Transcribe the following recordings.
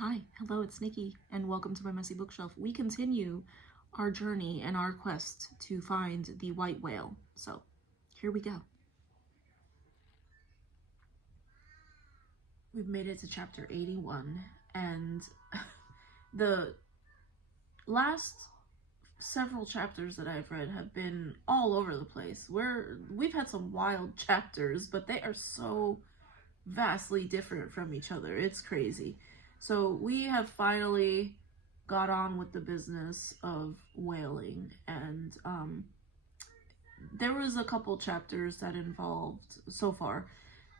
Hi, hello, it's Nikki, and welcome to my messy bookshelf. We continue our journey and our quest to find the white whale. So, here we go. We've made it to chapter 81, and the last several chapters that I've read have been all over the place. We've had some wild chapters, but they are so vastly different from each other. It's crazy. So we have finally got on with the business of whaling, and there was a couple chapters that involved so far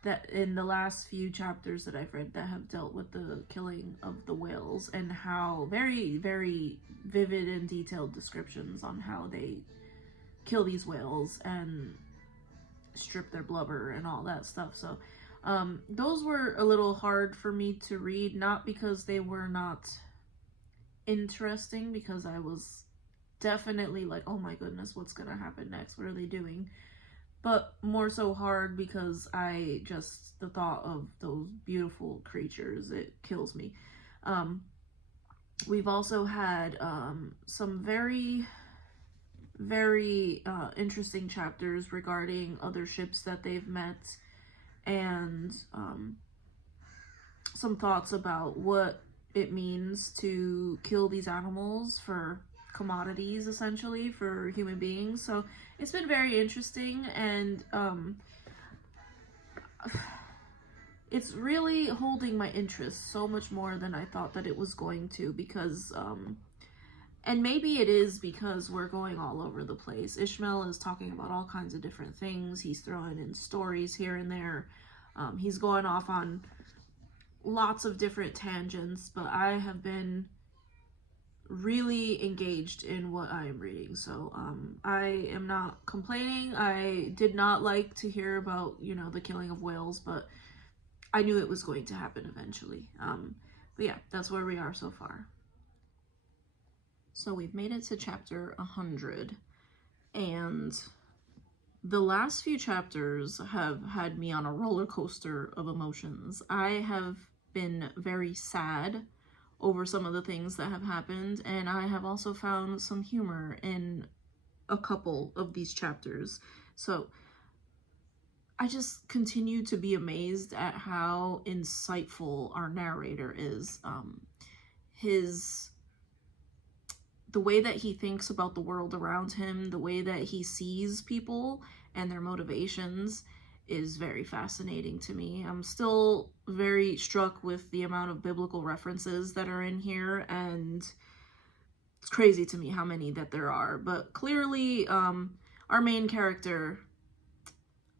that in the last few chapters that I've read that have dealt with the killing of the whales and how very, very vivid and detailed descriptions on how they kill these whales and strip their blubber and all that stuff. So those were a little hard for me to read, not because they were not interesting, because I was definitely like, oh my goodness, what's gonna happen next? What are they doing? But more so hard because the thought of those beautiful creatures, it kills me. We've also had some very, very interesting chapters regarding other ships that they've met, and some thoughts about what it means to kill these animals for commodities, essentially, for human beings. So it's been very interesting, and it's really holding my interest so much more than I thought that it was going to, because and maybe it is because we're going all over the place. Ishmael is talking about all kinds of different things. He's throwing in stories here and there. He's going off on lots of different tangents, but I have been really engaged in what I am reading. So I am not complaining. I did not like to hear about, the killing of whales, but I knew it was going to happen eventually. But yeah, that's where we are so far. So we've made it to chapter 100, and the last few chapters have had me on a roller coaster of emotions. I have been very sad over some of the things that have happened, and I have also found some humor in a couple of these chapters. So I just continue to be amazed at how insightful our narrator is. The way that he thinks about the world around him, the way that he sees people and their motivations is very fascinating to me. I'm still very struck with the amount of biblical references that are in here, and it's crazy to me how many that there are. But clearly, our main character,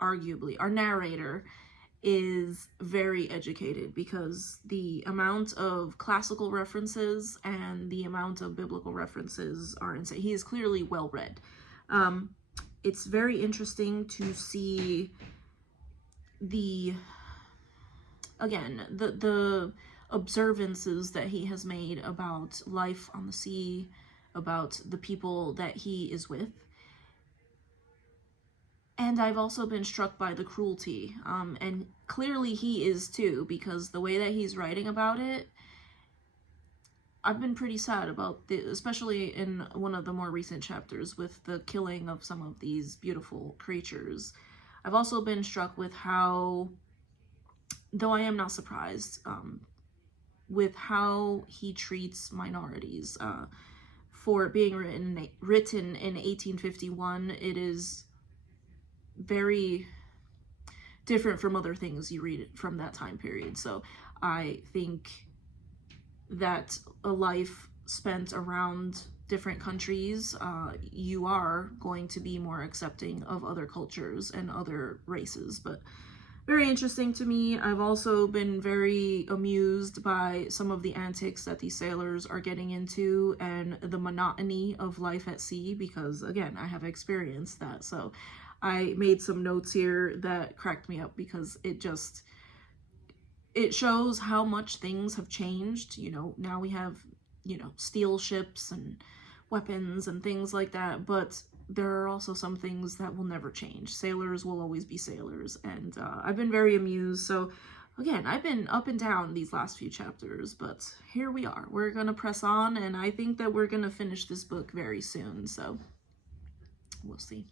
arguably, our narrator, is very educated, because the amount of classical references and the amount of biblical references are insane. He is clearly well read. It's very interesting to see the observances that he has made about life on the sea, about the people that he is with. And I've also been struck by the cruelty, and clearly he is too, because the way that he's writing about it, I've been pretty sad about especially in one of the more recent chapters with the killing of some of these beautiful creatures. I've also been struck with how, though I am not surprised, with how he treats minorities. For it being written in 1851, it is very different from other things you read from that time period. So I think that a life spent around different countries, you are going to be more accepting of other cultures and other races. But very interesting to me. I've also been very amused by some of the antics that these sailors are getting into and the monotony of life at sea, because again, I have experienced that. So I made some notes here that cracked me up, because it shows how much things have changed. Now we have, steel ships and weapons and things like that, but there are also some things that will never change. Sailors will always be sailors, and I've been very amused. So again, I've been up and down these last few chapters, but here we are. We're gonna press on, and I think that we're gonna finish this book very soon, so we'll see.